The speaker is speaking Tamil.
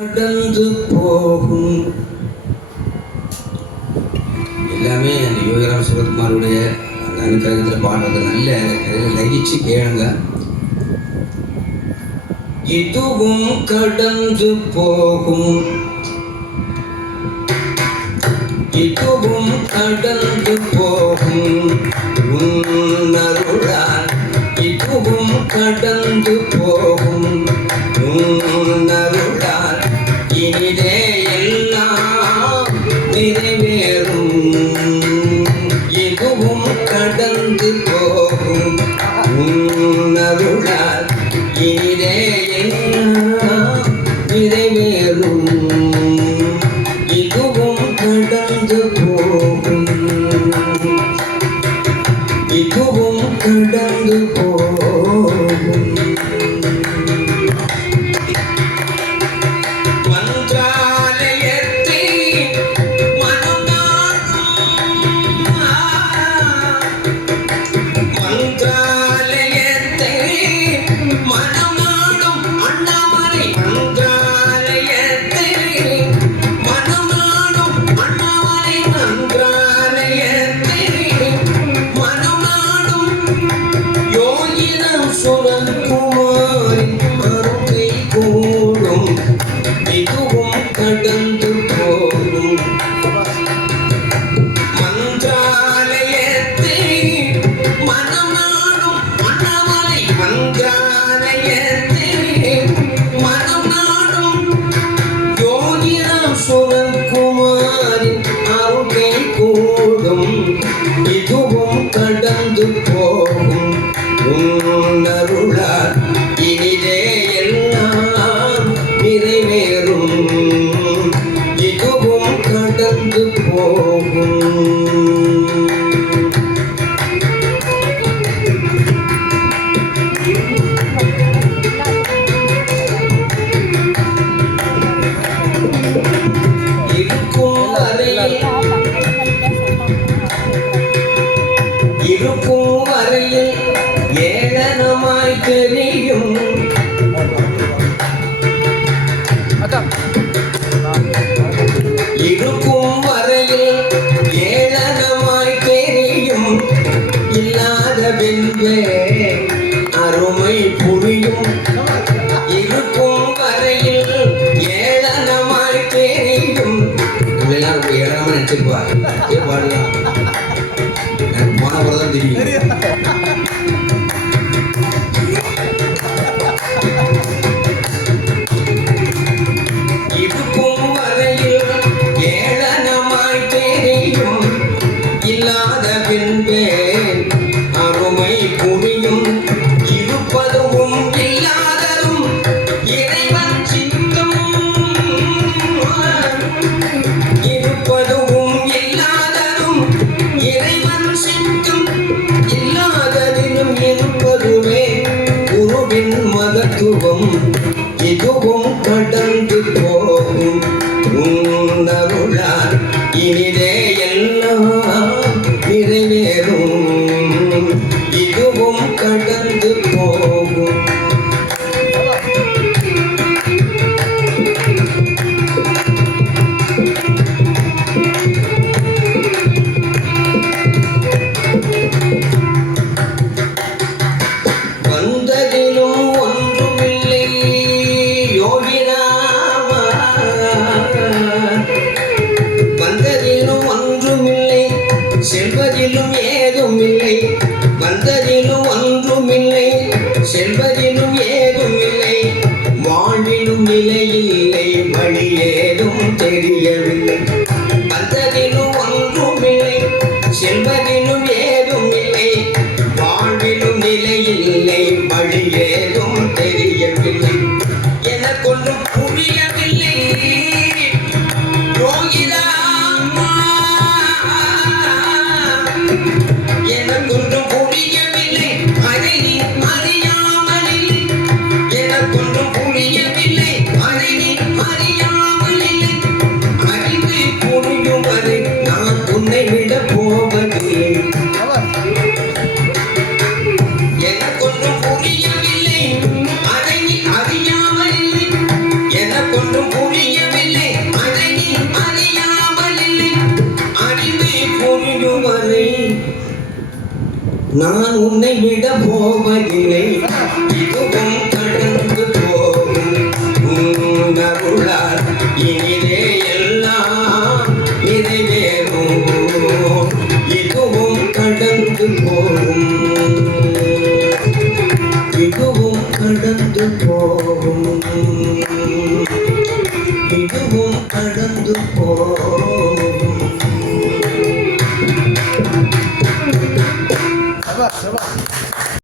கடந்து போகும் எல்லாமே அந்த யோகிராம் சிவகுமாருடைய அந்த அனுக்கிரகத்தில் பாடுறது நல்ல லகிச்சு கேளுங்க. இதுவும் கடந்து போகும், இதுவும் கடந்து போகும் உன்னருளால், இதுவும் கடந்து போகும் உன்னருளால், இனிதே எல்லாம் நிறைவேறும். இதுவும் கடந்து போகும் உன்னருளால், இனிதே எல்லாம் நிறைவேறும். இதுவும் கடந்து போகும், இதுவும் கடந்து போகும். இதுவும் கடந்து போகும் மந்திராலயத்தை மனநாடும் அண்ணாமலை, மந்திராலயத்தை மனநாடும் யோகிராம் சுரகுமாரின் அருகை கூடும். இதுவும் கடந்து போகும் உன்னருளால், இனிதே எல்லாம் நிறைவேறும். இதுவும் கடந்து போகும். இருக்கும் வரையில் ஏளனமாய் தெரியும், இருக்கும் வரையில் ஏளனமாய் தெரியும். இல்லாத பின்பே அருமை புரியும். இருக்கும் வரையில் ஏளனமாய் தெரியும். எல்லாரும் ஏளனமா நினைச்சிருப்பார், பாடலாம் போனவரதான் தெரியும். இருக்கும் வரையில் ஏளனமாய் தெரியும். இல்லாத பின்பே அருமை புரியும். இருப்பதும் இல்லாததும் இறைவன் சித்தம், இருப்பதும் இல்லாததும் இறைவன் சித்தம். இல்லாததிலும் இருப்பதுவே குருவின் மகத்துவம். இதுவும் கடந்து போகும் உன்னருளால், இனிதே எல்லாம் நிறைவேறும். இதுவும் கடந்து போகும். வந்ததிலும் ஒன்றுமில்லை யோகிராமா, வந்ததிலும் ஒன்றுமில்லை, செல்வதிலும் ஏதும் இல்லை. வந்ததிலும் ஒன்றுமில்லை, செல்வதிலும் ஏதும் இல்லை. வாழ்விலும் நிலையில்லை, வழி ஏதும் தெரியவில்லை. வந்ததிலும் ஒன்றுமில்லை, செல்வதிலும் ஏதும் இல்லை. வாழ்விலும் நிலையில்லை, வழி ஏதும் தெரியவில்லை. எனக்கொன்றும் புரியவில்லை யோகிராமா, எனக்கொன்றும் புரியவில்லை அதை நீ அறியாமல். எனக்கொன்றும் புரியவில்லை அதை நீ அறியாமல். நான் உன்னை விட போவதில்லை, இதுவும் கடந்து போகும். உன் அருளால் இனிதே எல்லாம் நிறைவேறும். இதுவும் கடந்து போகும், இதுவும் கடந்து போகும், இதுவும் கடந்து